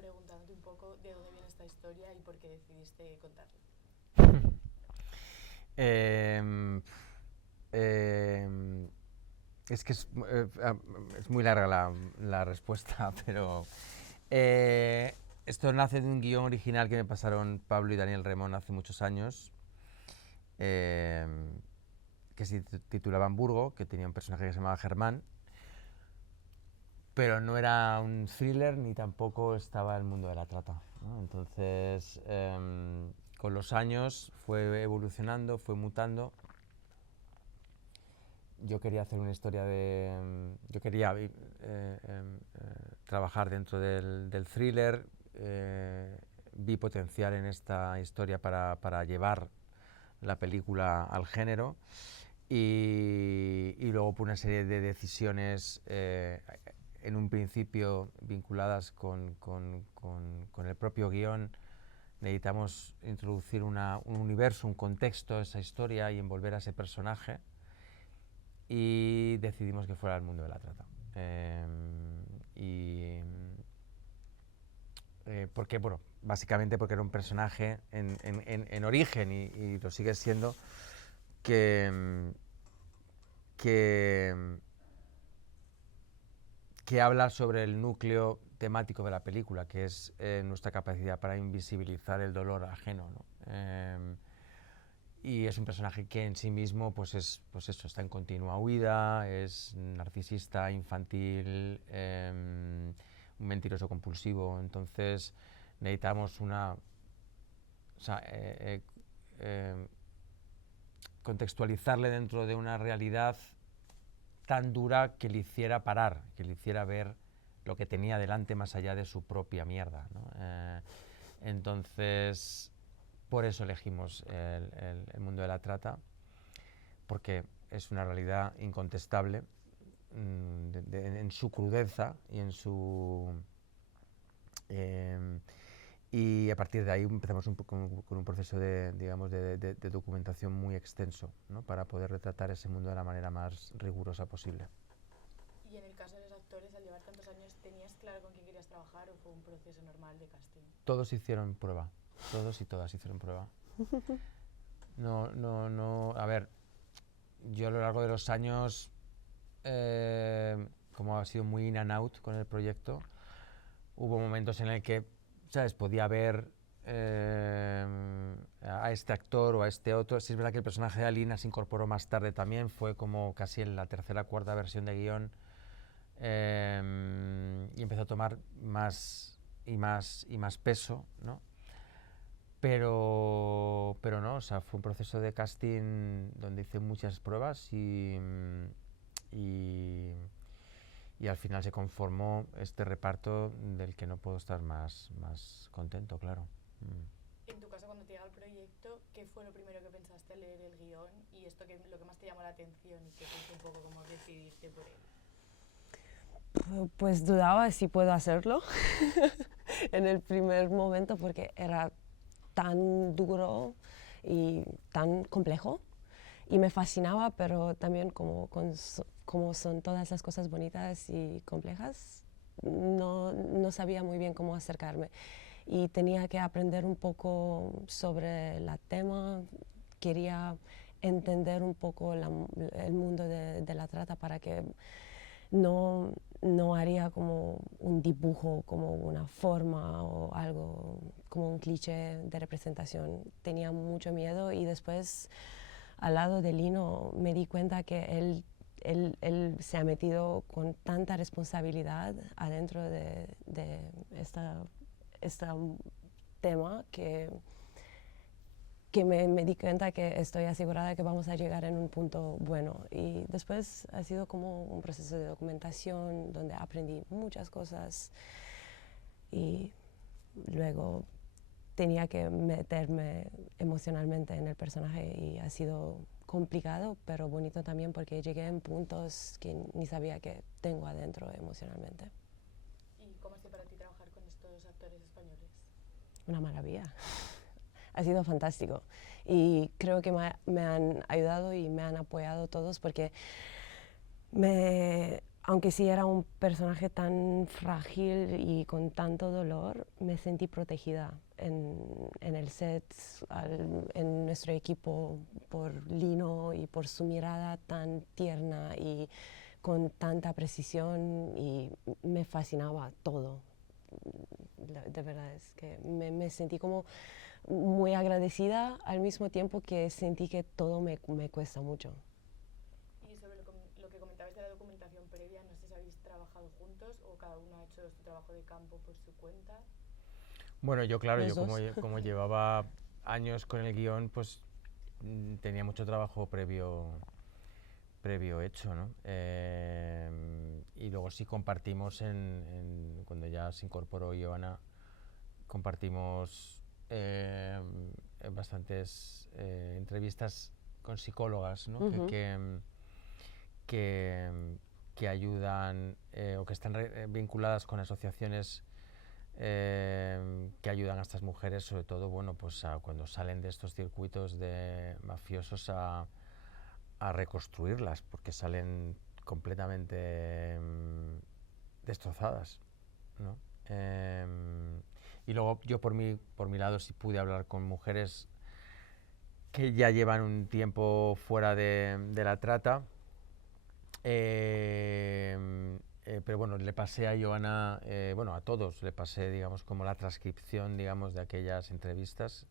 preguntándote un poco de dónde viene esta historia y por qué decidiste contarla. Em, em, es que es muy larga la respuesta, pero eh, esto nace de un guión original que me pasaron Pablo y Daniel Remón hace muchos años, em, que se titulaba Hamburgo, que tenía un personaje que se llamaba Germán, pero no era un thriller ni tampoco estaba el mundo de la trata, ¿no? Entonces, con los años fue evolucionando, fue mutando. Yo quería hacer una historia yo quería trabajar dentro del thriller, vi potencial en esta historia para llevar la película al género y luego por una serie de decisiones en un principio vinculadas con el propio guión. Necesitamos introducir un universo, un contexto a esa historia y envolver a ese personaje, y decidimos que fuera el mundo de la trata. Porque, bueno, básicamente porque era un personaje en origen y lo sigue siendo, que, que, que habla sobre el núcleo temático de la película, que es nuestra capacidad para invisibilizar el dolor ajeno, ¿no? Y es un personaje que en sí mismo, pues eso, está en continua huida, es narcisista, infantil, un mentiroso compulsivo. Entonces necesitamos o sea, contextualizarle dentro de una realidad tan dura que le hiciera parar, que le hiciera ver lo que tenía delante más allá de su propia mierda, ¿no? Entonces, por eso elegimos el mundo de la trata, porque es una realidad incontestable, en su crudeza y en su... Eh, y a partir de ahí empezamos con un proceso digamos, de documentación muy extenso, ¿no? Para poder retratar ese mundo de la manera más rigurosa posible. Y en el caso de los actores, al llevar tantos años, ¿tenías claro con quién querías trabajar o fue un proceso normal de casting? Todos hicieron prueba, todos y todas hicieron prueba. No, no, no, a ver, yo a lo largo de los años, como ha sido muy in and out con el proyecto, hubo momentos en el que, ¿sabes?, podía ver a este actor o a este otro. Sí, es verdad que el personaje de Alina se incorporó más tarde también, fue como casi en la tercera o cuarta versión de guión, y empezó a tomar más y más y más peso, ¿no? Pero no, o sea, fue un proceso de casting donde hice muchas pruebas y, y al final se conformó este reparto del que no puedo estar más contento, claro. En tu caso, cuando te llega el proyecto, ¿qué fue lo primero que pensaste al leer el guión y esto que lo que más te llamó la atención y que te hizo un poco como decidirte por él? Pues dudaba si puedo hacerlo en el primer momento porque era tan duro y tan complejo y me fascinaba, pero también como son todas las cosas bonitas y complejas, no sabía muy bien cómo acercarme y tenía que aprender un poco sobre el tema. Quería entender un poco el mundo de la trata para que no haría como un dibujo, como una forma o algo, como un cliché de representación. Tenía mucho miedo y después al lado de Lino me di cuenta que él se ha metido con tanta responsabilidad adentro de este tema que me di cuenta que estoy asegurada que vamos a llegar en un punto bueno. Y después ha sido como un proceso de documentación donde aprendí muchas cosas y luego tenía que meterme emocionalmente en el personaje y ha sido complicado, pero bonito también porque llegué en puntos que ni sabía que tengo adentro emocionalmente. ¿Y cómo ha sido para ti trabajar con estos actores españoles? Una maravilla. Ha sido fantástico y creo que me han ayudado y me han apoyado todos porque aunque sí era un personaje tan frágil y con tanto dolor, me sentí protegida en el set, en nuestro equipo, por Lino y por su mirada tan tierna y con tanta precisión, y me fascinaba todo. De verdad es que me sentí como muy agradecida al mismo tiempo que sentí que todo me cuesta mucho. Y sobre lo que comentabas de la documentación previa, no sé si habéis trabajado juntos o cada uno ha hecho su trabajo de campo por su cuenta. Bueno, yo claro, Los yo dos. como llevaba años con el guión, pues tenía mucho trabajo previo hecho, ¿no? Y luego sí compartimos cuando ya se incorporó Joana, compartimos bastantes entrevistas con psicólogas, ¿no? Ujú. que ayudan o que están vinculadas con asociaciones que ayudan a estas mujeres, sobre todo, bueno, pues cuando salen de estos circuitos de mafiosos a reconstruirlas, porque salen completamente destrozadas, ¿no? Y luego yo por mi lado sí pude hablar con mujeres que ya llevan un tiempo fuera de la trata, pero bueno, le pasé a Joana, bueno, a todos le pasé, digamos, como la transcripción, digamos, de aquellas entrevistas,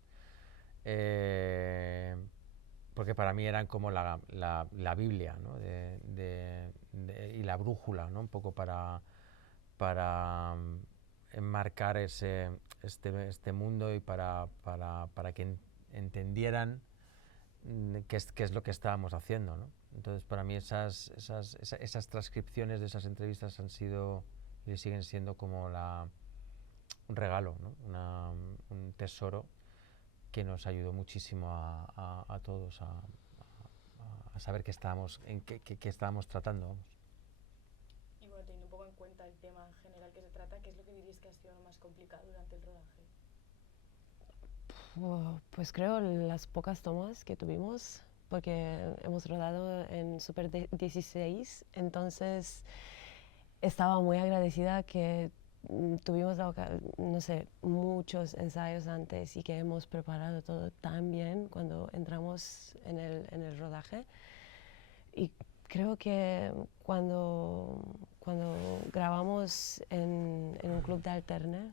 porque para mí eran como la Biblia, ¿no? Y la brújula, ¿no? Un poco para enmarcar este mundo y para que entendieran qué es lo que estábamos haciendo, ¿no? Entonces, para mí esas transcripciones de esas entrevistas han sido y siguen siendo como un regalo, ¿no? Un tesoro que nos ayudó muchísimo a todos a saber qué estábamos tratando, vamos. Y bueno, teniendo un poco en cuenta el tema general que se trata, ¿qué es lo que diréis que ha sido lo más complicado durante el rodaje? Pues creo las pocas tomas que tuvimos, porque hemos rodado en Super 16, entonces estaba muy agradecida que tuvimos, no sé, muchos ensayos antes y que hemos preparado todo tan bien cuando entramos en el rodaje. Y creo que cuando grabamos en un club de alterne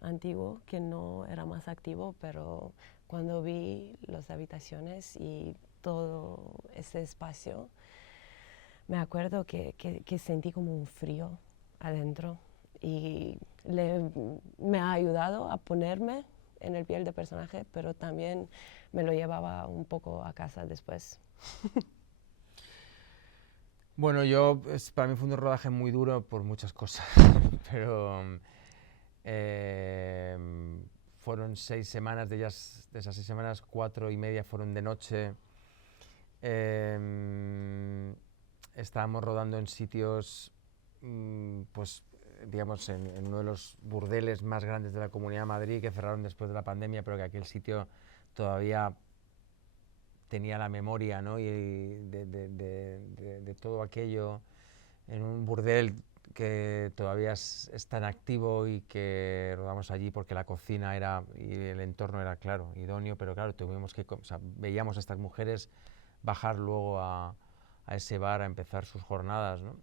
antiguo, que no era más activo, pero cuando vi las habitaciones y todo ese espacio, me acuerdo que sentí como un frío adentro, y me ha ayudado a ponerme en el piel del personaje, pero también me lo llevaba un poco a casa después. Bueno, para mí fue un rodaje muy duro por muchas cosas, pero fueron 6 semanas, de esas 6 semanas, 4 y media fueron de noche. Estábamos rodando en sitios, pues digamos, en uno de los burdeles más grandes de la Comunidad de Madrid, que cerraron después de la pandemia, pero que aquel sitio todavía tenía la memoria, ¿no? Y de todo aquello, en un burdel que todavía es tan activo, y que rodamos allí porque la cocina y el entorno era, claro, idóneo, pero claro, veíamos a estas mujeres bajar luego a ese bar a empezar sus jornadas, ¿no?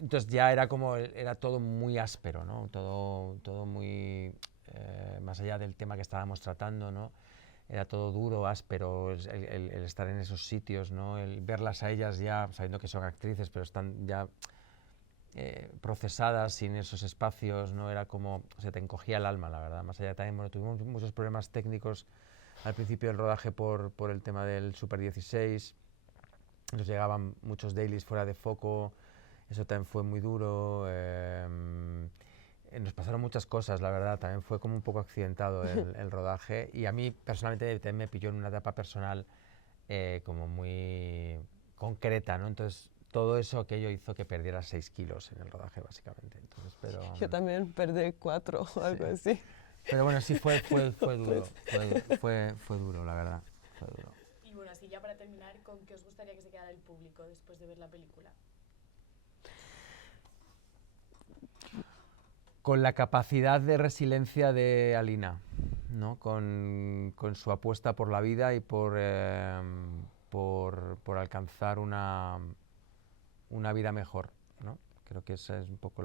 Entonces ya era todo muy áspero, ¿no? Todo muy más allá del tema que estábamos tratando, ¿no? Era todo duro, áspero, el estar en esos sitios, ¿no? El verlas a ellas ya, sabiendo que son actrices, pero están ya procesadas sin esos espacios, ¿no? Era como, se te encogía el alma, la verdad. Más allá también, bueno, tuvimos muchos problemas técnicos al principio del rodaje por el tema del Super 16, nos llegaban muchos dailies fuera de foco, eso también fue muy duro. Nos pasaron muchas cosas, la verdad, también fue como un poco accidentado el rodaje, y a mí personalmente también me pilló en una etapa personal como muy concreta, ¿no? Entonces todo eso, aquello hizo que perdiera 6 kilos en el rodaje, básicamente. Entonces, Yo también perdí 4 o algo así. Pero bueno, sí fue duro, fue duro, la verdad, fue duro. Y bueno, así ya para para terminar, ¿con qué os gustaría que se quedara el público después de ver la película? Con la capacidad de resiliencia de Alina, ¿no? Con su apuesta por la vida y por alcanzar una vida mejor, ¿no? Creo que ese es un poco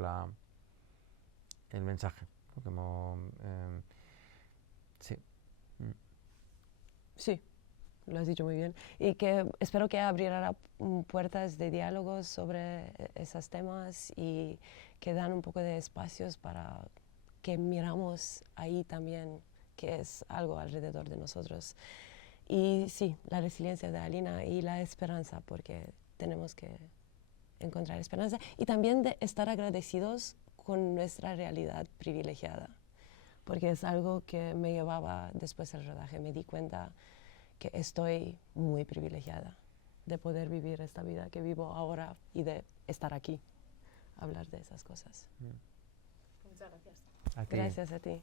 el mensaje, ¿no? Como, sí. Sí, lo has dicho muy bien. Y que espero que abrirá puertas de diálogos sobre esos temas y que dan un poco de espacios para que miramos ahí también que es algo alrededor de nosotros. Y sí, la resiliencia de Alina y la esperanza, porque tenemos que encontrar esperanza y también de estar agradecidos con nuestra realidad privilegiada, porque es algo que me llevaba después del rodaje. Me di cuenta que estoy muy privilegiada de poder vivir esta vida que vivo ahora y de estar aquí, hablar de esas cosas. Muchas gracias. A ti. Gracias a ti.